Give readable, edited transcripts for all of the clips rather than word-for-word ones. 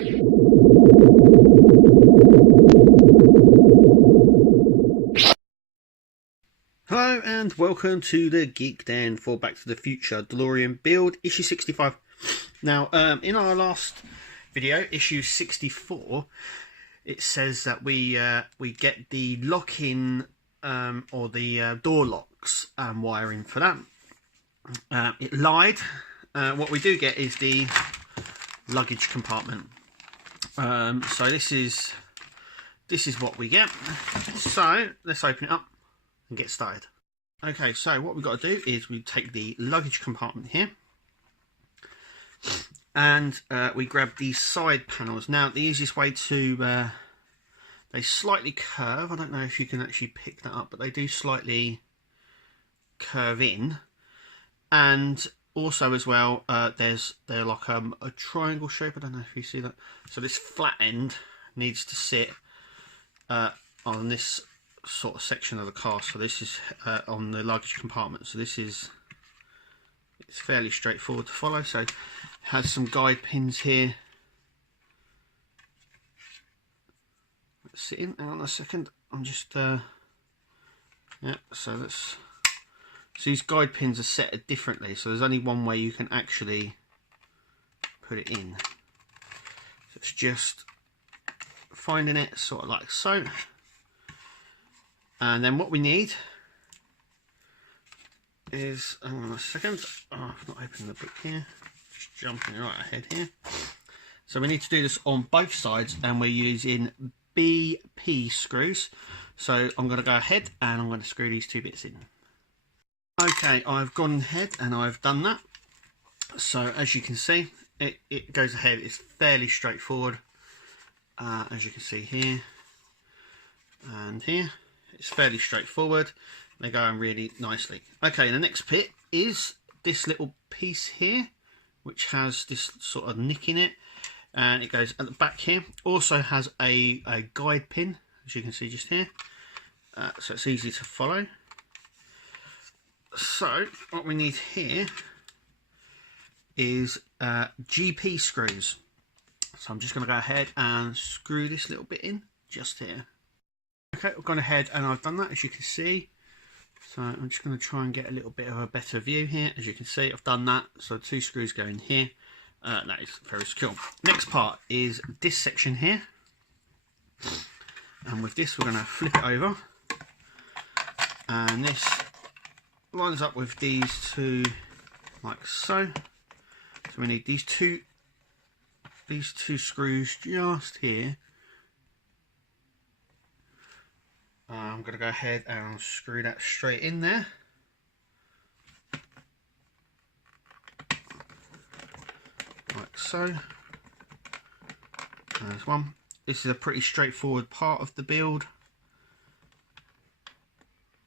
Hello and welcome to the Geek Den for Back to the Future DeLorean build issue 65. Now, in our last video, issue 64, it says that we get the lock-in or the door locks wiring for that. It lied. What we do get is the luggage compartment. So this is what we get. So let's open it up and get started. Okay, so what we've got to do is we take the luggage compartment here and we grab these side panels. Now the easiest way to they slightly curve. I don't know if you can actually pick that up, but they do slightly curve in. And also as well, they're like a triangle shape. I don't know if you see that. So this flat end needs to sit on this sort of section of the car. So this is on the luggage compartment. So it's fairly straightforward to follow. So it has some guide pins here. Let's sit in. Hang on a second. I'm just yeah. So these guide pins are set differently. So there's only one way you can actually put it in. So it's just finding it sort of like so. And then what we need is, hang on a second, I've not opened the book here, just jumping right ahead here. So we need to do this on both sides and we're using BP screws. So I'm going to go ahead and I'm going to screw these two bits in. Okay, I've gone ahead and I've done that. So as you can see, it goes ahead, it's fairly straightforward. As you can see here and here. It's fairly straightforward. They're going really nicely. Okay, the next bit is this little piece here, which has this sort of nick in it, and it goes at the back here. Also has a guide pin, as you can see just here, so it's easy to follow. So what we need here is GP screws. So I'm just going to go ahead and screw this little bit in just here. Okay, I've gone ahead and I've done that, as you can see. So I'm just going to try and get a little bit of a better view here. As you can see, I've done that. So 2 screws go in here. That is very secure. Next part is this section here. And with this, we're going to flip it over. And this lines up with these two, like so. So we need these two screws just here. I'm going to go ahead and screw that straight in there. Like so. There's one. This is a pretty straightforward part of the build.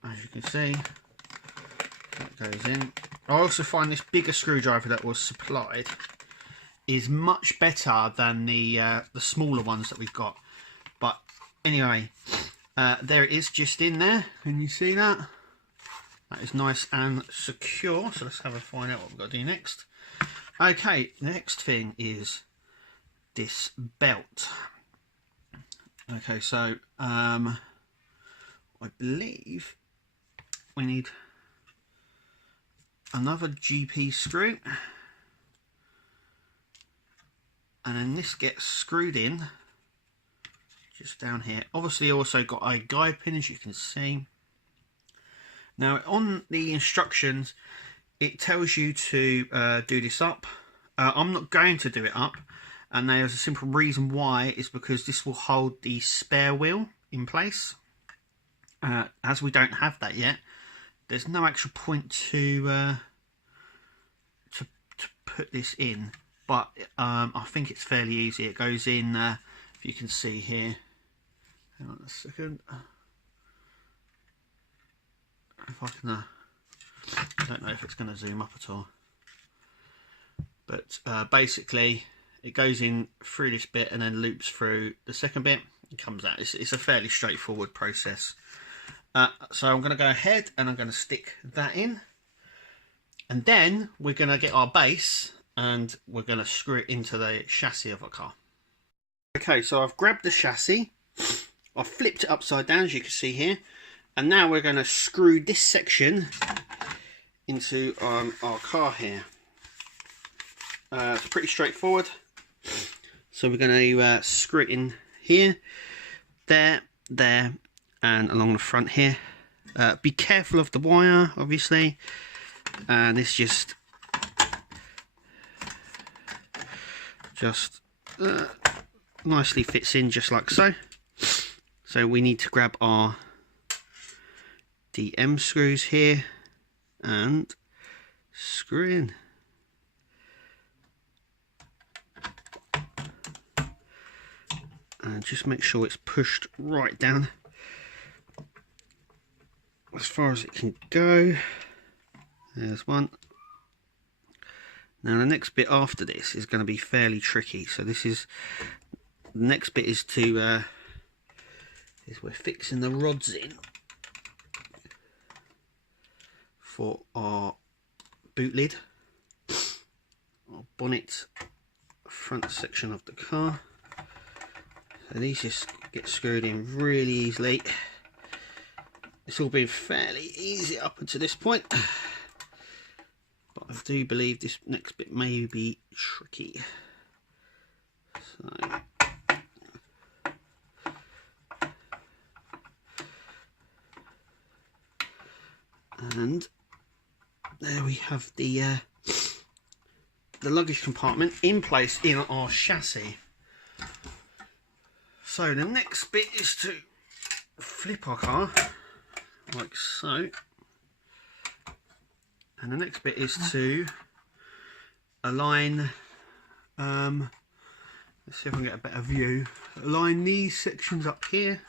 As you can see, that goes in. I also find this bigger screwdriver that was supplied is much better than the smaller ones that we've got. But anyway, there it is, just in there. Can you see that? That is nice and secure. So let's have a find out what we've got to do next. Okay, the next thing is this belt. Okay, so I believe we need another GP screw. And then this gets screwed in just down here. Obviously also got a guide pin, as you can see. Now on the instructions it tells you to do this up. I'm not going to do it up, and there's a simple reason why. Is because this will hold the spare wheel in place. As we don't have that yet, there's no actual point to put this in, but I think it's fairly easy. It goes in, if you can see here. Hang on a second. If I can, I don't know if it's going to zoom up at all. But basically, it goes in through this bit and then loops through the second bit and comes out. It's a fairly straightforward process. So I'm going to go ahead and I'm going to stick that in. And then we're going to get our base and we're going to screw it into the chassis of our car. Okay, so I've grabbed the chassis, I've flipped it upside down as you can see here, and now we're going to screw this section into our car here. It's pretty straightforward. So we're going to screw it in here, there, and along the front here. Be careful of the wire, obviously, and this just nicely fits in just like so. So we need to grab our DM screws here and screw in. And just make sure it's pushed right down as far as it can go. There's one. Now the next bit after this is going to be fairly tricky. So this is the next bit is to we're fixing the rods in for our boot lid, our bonnet front section of the car. So these just get screwed in really easily. It's all been fairly easy up until this point, but I do believe this next bit may be tricky. So and there we have the luggage compartment in place in our chassis. So the next bit is to flip our car like so, and the next bit is to align, let's see if I can get a better view, align these sections up here.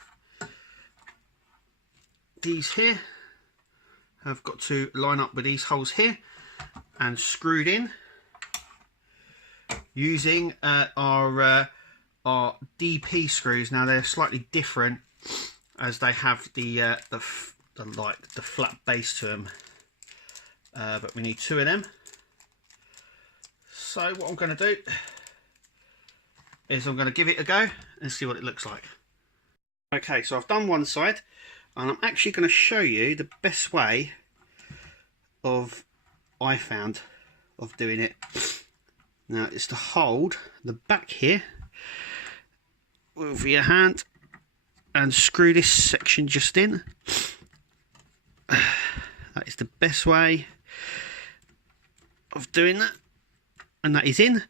These here have got to line up with these holes here and screwed in using our DP screws. Now they're slightly different as they have the flat base to them, but we need two of them. So what I'm going to do is I'm going to give it a go and see what it looks like. Okay, so I've done one side, and I'm actually going to show you the best way I found of doing it. Now it's to hold the back here with your hand and screw this section just in. That is the best way of doing that, and that is in,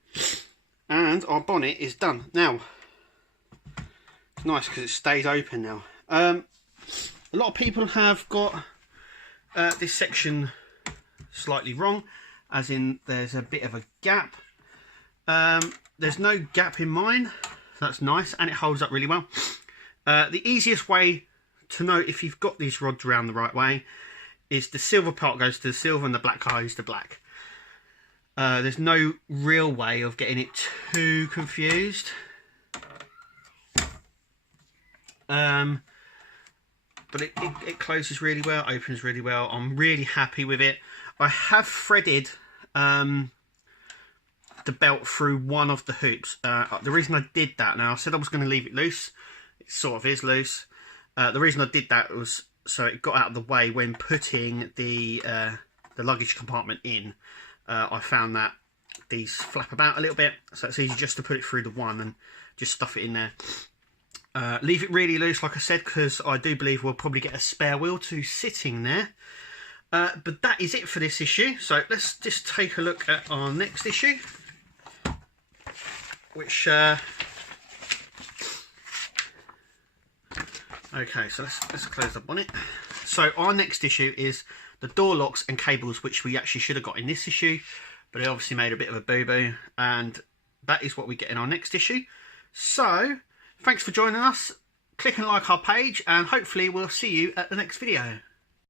and our bonnet is done. Now it's nice because it stays open now. A lot of people have got this section slightly wrong, as in there's a bit of a gap. There's no gap in mine, so that's nice, and it holds up really well. The easiest way to know if you've got these rods around the right way is the silver part goes to the silver and the black goes to black. There's no real way of getting it too confused. But it closes really well, opens really well. I'm really happy with it. I have threaded the belt through one of the hoops. The reason I did that, now I said I was going to leave it loose. It sort of is loose. The reason I did that was so it got out of the way when putting the luggage compartment in. I found that these flap about a little bit, so it's easy just to put it through the one and just stuff it in there. Leave it really loose, like I said, because I do believe we'll probably get a spare wheel to sitting there. But that is it for this issue. So let's just take a look at our next issue, which okay, so let's close the bonnet. So our next issue is the door locks and cables, which we actually should have got in this issue, but it obviously made a bit of a boo-boo, and that is what we get in our next issue. So thanks for joining us. Click and like our page, and hopefully we'll see you at the next video.